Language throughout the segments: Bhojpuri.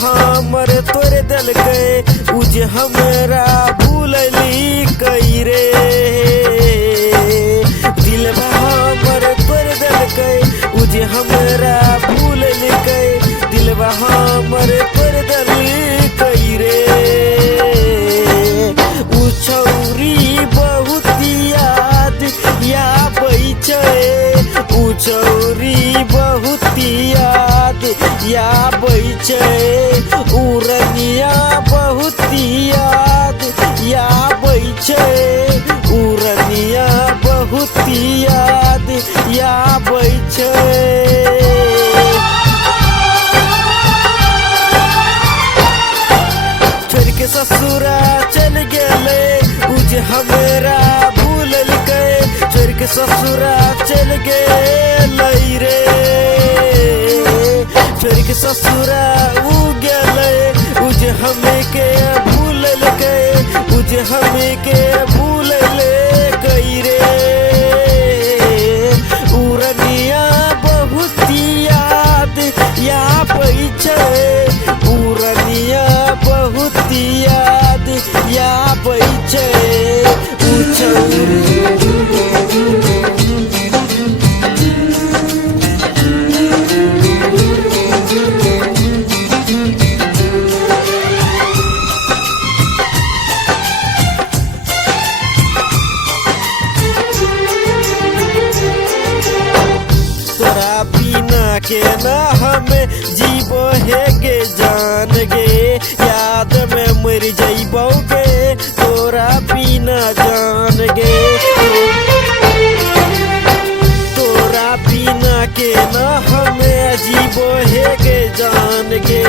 हमर तोरे दिल के उज हमरा भूलली कई रे। दिलवा हमर तोरे दिल के उज हमरा भूलली कई, दिलवा हमर तोरे दिल कई रे। उ छौरी बहुत याद या बैठे, उ छौरी बहुत याद या बैठे, उरनिया बहुत याद या बैठे, उरनिया बहुत याद या बैठे। छोड़ के ससुरा चल गेले उज हमरा भूलल के, छोड़ के ससुरा चल गेले रे। छोड़ के ससुरा उ गेले उज हमें के भूलल के, उज हमें के भूलल कई रे। उरनिया बहुत याद या बैठे, उरनिया बहुत याद या बैठे। उ छौरी तोरा बिना के ना हमें जीवो है गे जान गे, याद में मर जइबोगे तोरा बिना जान गे। तोरा बिना के ना हमें जीवो है गे जान गे,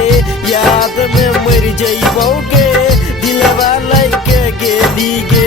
याद में मर जइबोगे दिलवा लइके गेली गे।